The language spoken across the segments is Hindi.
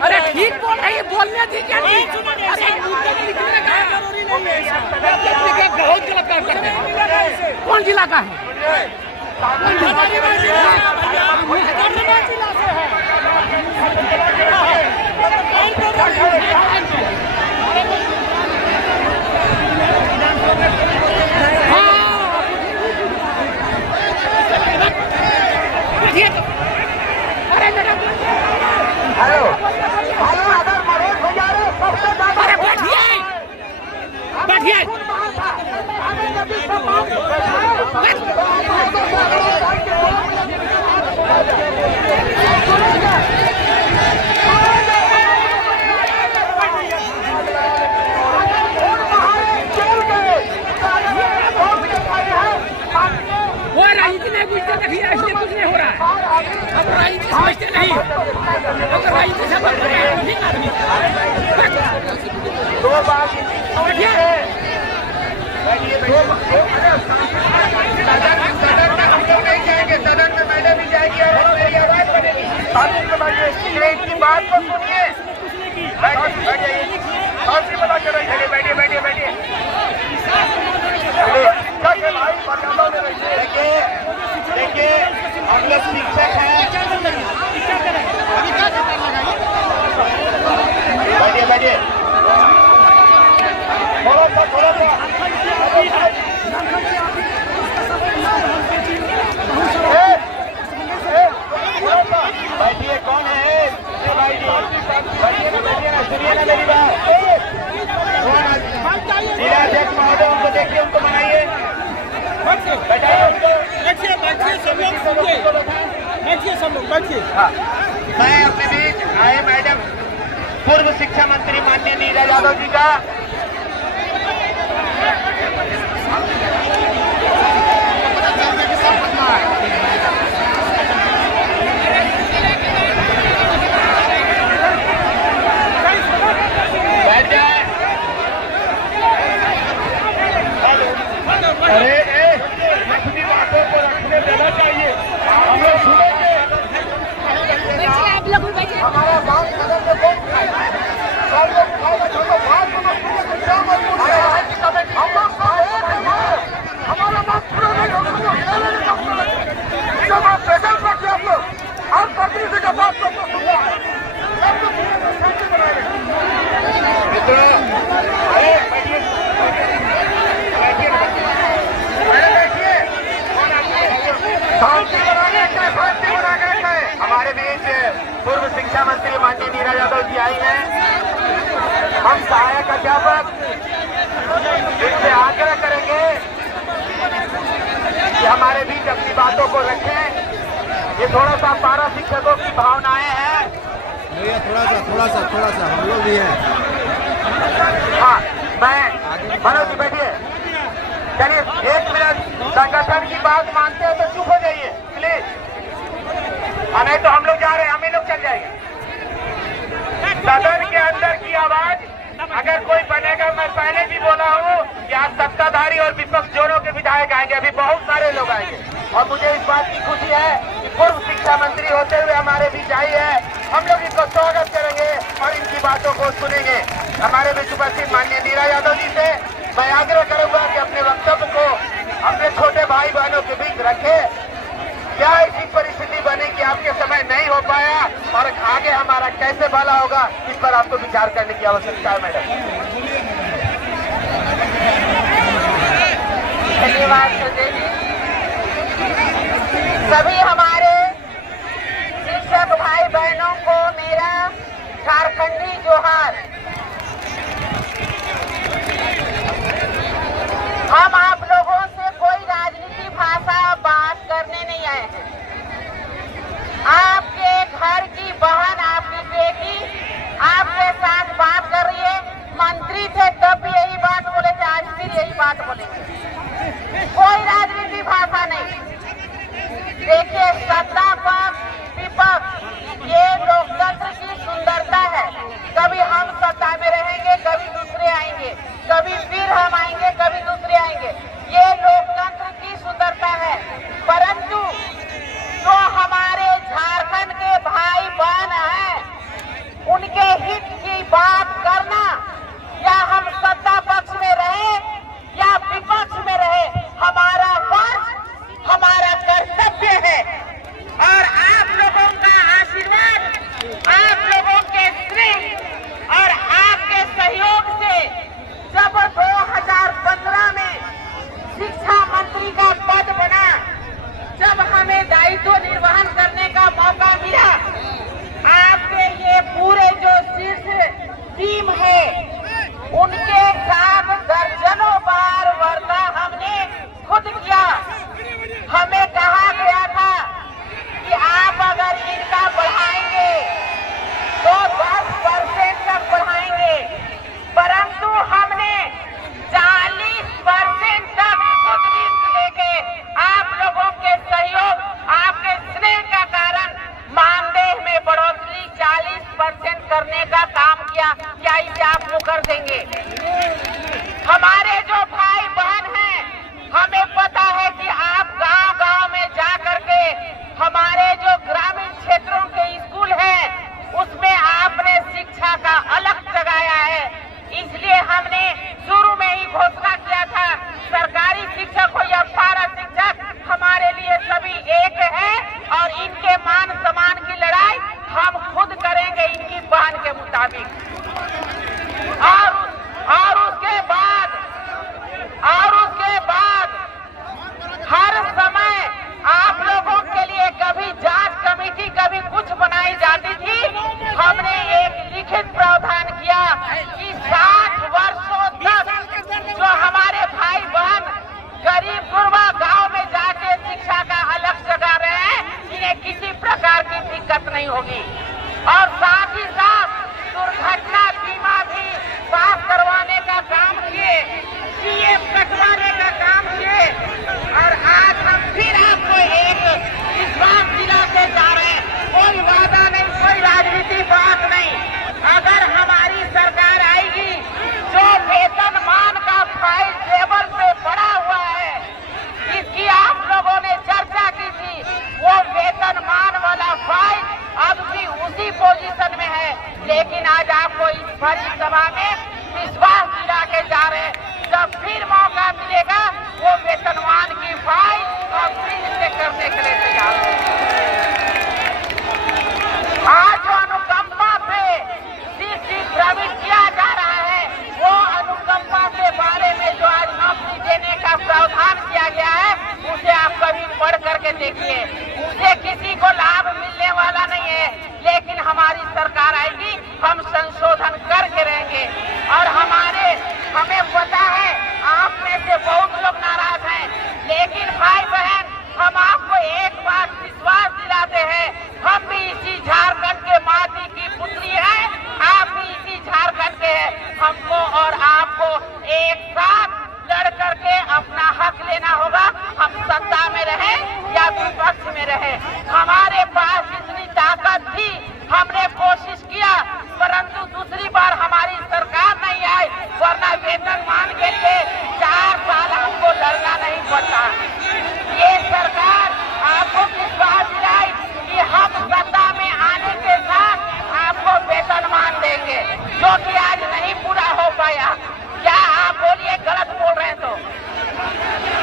अरे ठीक बोल रही है, बोलने दी क्या नहीं? अरे मुद्दे में निकलने का बहुत गलत काम करते हैं। कौन जिला का है? हेलो हेलो, अगर मरोड़ हो जा रहे सबसे ज्यादा बैठिए बैठिए। वो राजनीति नहीं बुझते, देखिए इसलिए कुछ नहीं हो रहा है। अब राजनीति समझते नहीं, अगर राजनीति से बात करें ठीक आदमी। दो बार सदन में हम लोग नहीं जाएंगे, सदन में मैडम ही जाएगी और मेरी आवाज बनेगी। इनकी बात को सुनिए, बैठिए बैठिए बैठिए बैठिए। देखिए हम लोग शिक्षक हैं, बैठिए बैठिए थोड़ा सा बैठिए। कौन है? बैठिए ना सुनिए ना मेरी बात। कौन जिलाध्यक्ष महोदय, उनको देखिए, उनको मनाइए, बैठाइए उनको। बैठिए सब लोग बैठिए। हाँ, मैं अपने बीच आए मैडम पूर्व शिक्षा मंत्री माननीय नीरा यादव जी का अरे अपनी बातों को रखने देना चाहिए, हम लोग सुनेंगे। हमारा बात सदन में कौन हमारा बात पूरा नहीं होगा। जब आप प्रेजेंट रखिए आप लोग, आप प्रतिनिधि का बात को सुनना है। हमारे बीच पूर्व शिक्षा मंत्री माननीय नीरा यादव जी आई हैं। हम सहायक अध्यापक इनसे आग्रह करेंगे कि हमारे बीच अपनी बातों को रखें। ये थोड़ा सा पारा शिक्षकों की भावनाएं हैं। थोड़ा सा हम लोग भी हैं। हाँ, मैं मनोज जी बैठिए, चलिए 1 मिनट। संगठन की बात मानते हो तो चुप हो जाइए प्लीज, नहीं तो हम लोग जा रहे हैं, हम ही लोग चल जाएंगे। सदन के अंदर की आवाज अगर कोई बनेगा, मैं पहले भी बोला हूँ कि आज सत्ताधारी और विपक्ष दोनों के विधायक आएंगे, अभी बहुत सारे लोग आएंगे। और मुझे इस बात की खुशी है कि पूर्व शिक्षा मंत्री होते हुए हमारे बीच आई है। हम लोग इनको स्वागत करेंगे और इनकी बातों को सुनेंगे। हमारे बीच उपस्थित माननीय नीरा यादव जी से मैं आग्रह करूंगा कि अपने वक्तव्य को अपने छोटे भाई बहनों के बीच रखे। क्या ऐसी परिस्थिति बनी कि आपके समय नहीं हो पाया और आगे हमारा कैसे भला होगा, इस पर आपको विचार करने की आवश्यकता है मैडम। धन्यवाद संजय जी। सभी हमारे शिक्षक भाई बहनों को मेरा झारखंडी जोहार। हम आप लोगों से कोई राजनीति भाषा बात करने नहीं आए हैं। आपके घर की बहन, आपकी बेटी आपके साथ बात कर रही है। मंत्री थे तब भी यही बात बोले थे, आज फिर यही बात बोलेंगे। कोई राजनीति भाषा नहीं। देखिए, सत्ता पक्ष विपक्ष ये करने का काम किया, क्या इसे आप मुकर देंगे? हमारे जो भाई बहन हैं, हमें पता है कि आप गांव-गांव में जा करके हमारे जो ग्रामीण क्षेत्रों के स्कूल हैं, उसमें आपने शिक्षा का अलग जगाया है। इसलिए हमने शुरू में ही घोषणा किया था, सरकारी शिक्षक हो या पारा शिक्षक, हमारे लिए सभी एक है और इनके मान सम्मान की लड़ाई हम खुद करेंगे इनकी बहन के मुताबिक। और उसके बाद हर समय आप लोगों के लिए कभी जांच कमेटी कभी कुछ बनाई जाती थी, हमने एक लिखित प्रावधान किया कि 60 वर्षों तक जो हमारे भाई बहन गरीब गुरबा गांव में जाके शिक्षा का अलग जगा रहे हैं, इन्हें किसी प्रकार की दिक्कत नहीं होगी। और साथ ही साथ दुर्घटना बीमा भी पास करवाने का काम किए, सीएम कटवाने का काम किए। और आज हम फिर आपको एक विश्वास दिलाते जा रहे हैं, कोई वादा नहीं, कोई राजनीति बात नहीं। अगर हमारी सरकार आएगी, जो वेतनमान का फाइल टेबल पे पड़ा हुआ है, जिसकी आप लोगों ने चर्चा की थी, वो वेतनमान वाला फाइल अब भी उसी पोजीशन में है। लेकिन आज आपको इस भरी सभा में विश्वास दिला के जा रहे हैं, जब फिर मौका मिलेगा वो वेतनमान की फाइल और फिर से करने के लिए तैयार है। आज जो अनुकंपा पे भ्रमित किया जा रहा है, वो अनुकंपा के बारे में जो आज नौकरी देने का प्रावधान किया गया है, उसे आप कभी पढ़ करके देखिए। उसे किसी को लाभ मिलने वाला नहीं है, लेकिन हमारी सरकार आएगी, हम संशोधन करके रहेंगे। और हमें पता है आप में से बहुत लोग नाराज हैं, लेकिन भाई बहन, हम आपको एक बात विश्वास दिलाते हैं, हम भी इसी झारखंड के माटी की पुत्री हैं, आप भी इसी झारखंड के हैं। हमको और आपको एक साथ लड़ करके अपना हक लेना होगा, हम सत्ता में रहे या विपक्ष में रहे। हमारे पास इतनी ताकत थी, हमने कोशिश किया, परंतु दूसरी बार हमारी सरकार नहीं आई, वरना वेतनमान के लिए 4 साल हमको लड़ना नहीं पड़ता। ये सरकार आपको विश्वास दिलाई कि हम सत्ता में आने के साथ आपको वेतनमान देंगे, जो कि आज नहीं पूरा हो पाया। क्या आप बोलिए गलत बोल रहे हैं तो?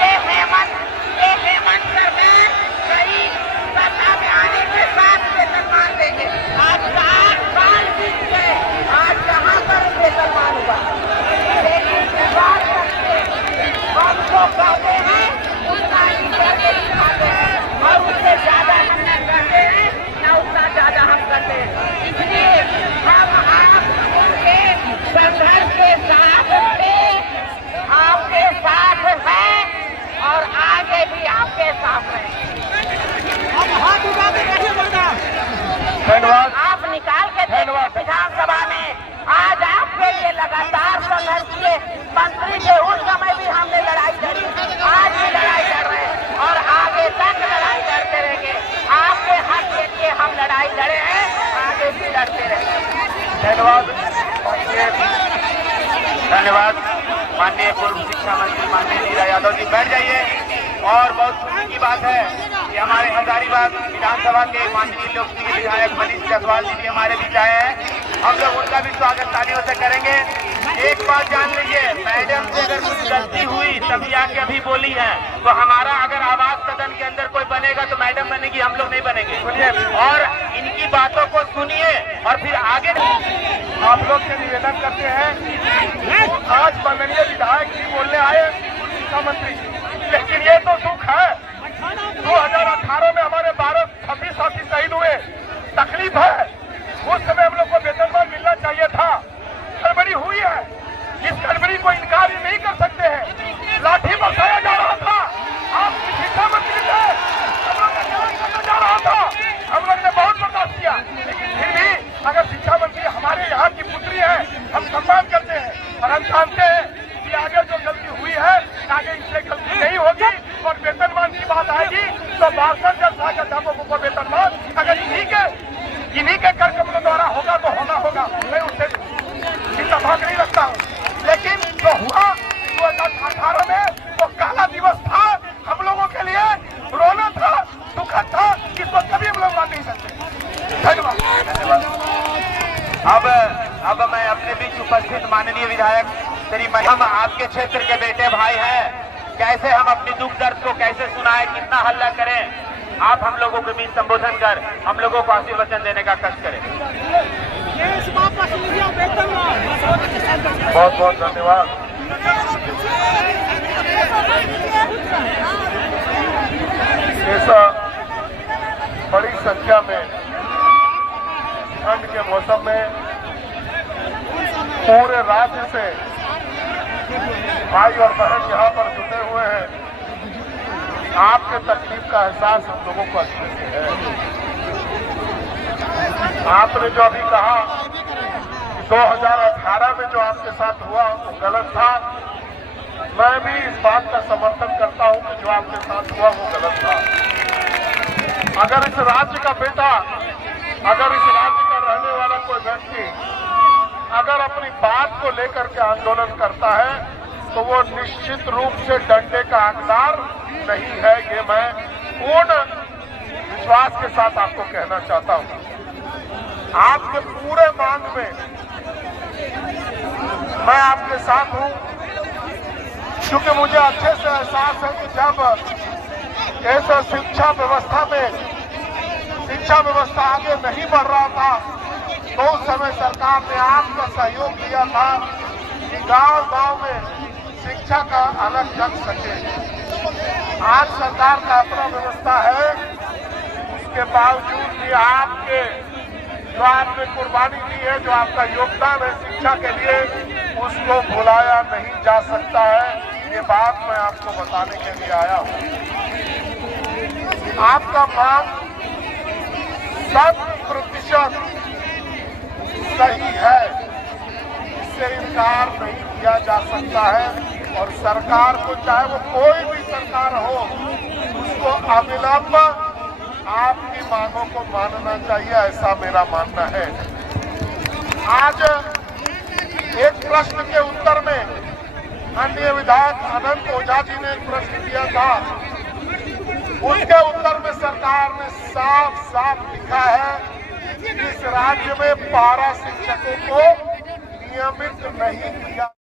ये हेमंत सरकार कहीं सत्ता में आने के साथ वेतनमान देंगे। आज 4 साल बीत गए, आज कहाँ पर वेतनमान हुआ? लेकिन विश्वास रखिए, हम जो कहते हैं उतना ही करके दिखाते हैं, और उससे ज्यादा हम न करते हैं न उतना ज्यादा हम करते हैं। इसलिए हम आपके संघर्ष के साथ आपके साथ हैं और आगे भी आपके साथ रहेंगे। धन्यवाद। आप निकाल के विधानसभा में आज आपके लिए लगातार संघर्ष किए। मंत्री के उस समय भी हमने लड़ाई लड़ी, आज भी लड़ाई लड़ रहे हैं और आगे तक लड़ाई लड़ते रहेंगे। आपके हक के लिए हम लड़ाई लड़े हैं, आगे भी लड़ते रहेंगे। धन्यवाद माननीय पूर्व शिक्षा मंत्री माननीय नीरा यादव जी, बैठ जाइए। और बहुत खुशी की बात है कि हमारे हजारीबाग विधानसभा के माननीय लोकप्रिय विधायक मनीष जायसवाल जी भी हमारे बीच आए हैं। हम लोग उनका भी स्वागत तालियों से करेंगे। एक बात जान लीजिए, मैडम से अगर कुछ गलती हुई तभी आके अभी बोली है, तो हमारा अगर आवाज सदन के अंदर कोई बनेगा तो मैडम बनेगी, हम लोग नहीं बनेंगे। और इनकी बातों को सुनिए और फिर आगे आप लोग से निवेदन करते हैं। आज माननीय विधायक जी बोलने आए शिक्षा मंत्री, लेकिन ये तो दुख है 2018 में हमारे 12-26 साथी शहीद हुए। तकलीफ है, उस समय हम लोग को वेतनमान मिलना चाहिए था। गड़बड़ी हुई है, इस गड़बड़ी को इनकार ही नहीं कर सकते हैं। लाठी बरसाया जा रहा था, आप शिक्षा मंत्री थे, हम लोग करने जा रहा था, हम लोग ने बहुत बर्दाश्त किया। लेकिन फिर भी अगर शिक्षा मंत्री हमारे यहाँ की पुत्री है, हम सम्मान करते हैं और हम जानते हैं कि आगे जो गलती हुई है आगे इससे गलती नहीं होगी। और वेतनमान की बात आएगी तो 62 अध्यापकों को वेतनमान अगर इन्हीं के नगर निगम द्वारा होगा तो होना होगा, मैं उससे इत्तेफाक नहीं रखता हूँ। लेकिन जो हुआ 2018 में वो काला दिवस था, हम लोगों के लिए रोना था, दुखद था, इसको कभी हम लोग मान नहीं सकते। धन्यवाद। अब मैं अपने बीच उपस्थित माननीय विधायक श्री हम आपके क्षेत्र के बेटे भाई हैं, कैसे हम अपनी दुख दर्द को कैसे सुनाएं, कितना हल्ला करें, आप हम लोगों के बीच संबोधन कर हम लोगों को आशीर्वचन देने का कष्ट करें। बहुत बहुत धन्यवाद। ऐसा बड़ी संख्या में ठंड के मौसम में पूरे राज्य से भाई और बहन यहाँ पर जुटे हुए हैं। आपके तकलीफ का एहसास हम लोगों को अच्छे से है। आपने जो अभी कहा कि 2018 में जो आपके साथ हुआ वो गलत था, मैं भी इस बात का समर्थन करता हूं कि जो आपके साथ हुआ वो गलत था। अगर इस राज्य का बेटा, अगर इस राज्य का रहने वाला कोई व्यक्ति अगर अपनी बात को लेकर के आंदोलन करता है तो वो निश्चित रूप से डंडे का हकदार नहीं है। ये मैं पूर्ण विश्वास के साथ आपको कहना चाहता हूं। आपके पूरे मांग में मैं आपके साथ हूं, क्योंकि मुझे अच्छे से एहसास है कि जब ऐसा शिक्षा व्यवस्था आगे नहीं बढ़ रहा था तो उस समय सरकार ने आपका सहयोग दिया था कि गांव-गांव में शिक्षा का अलग जग सके। आज सरकार का अपना व्यवस्था है, उसके बावजूद भी जो आपने कुर्बानी दी है, जो आपका योगदान है शिक्षा के लिए, उसको भुलाया नहीं जा सकता है। ये बात मैं आपको बताने के लिए आया हूँ। आपका मांग 100% सही है, इससे इनकार नहीं किया जा सकता है। और सरकार को, चाहे वो कोई भी सरकार हो, उसको अविलंब आपकी मांगों को मानना चाहिए, ऐसा मेरा मानना है। आज एक प्रश्न के उत्तर में अन्य विधायक अनंत ओझा जी ने एक प्रश्न किया था, उसके उत्तर में सरकार ने साफ साफ लिखा है कि इस राज्य में पारा शिक्षकों को नियमित नहीं किया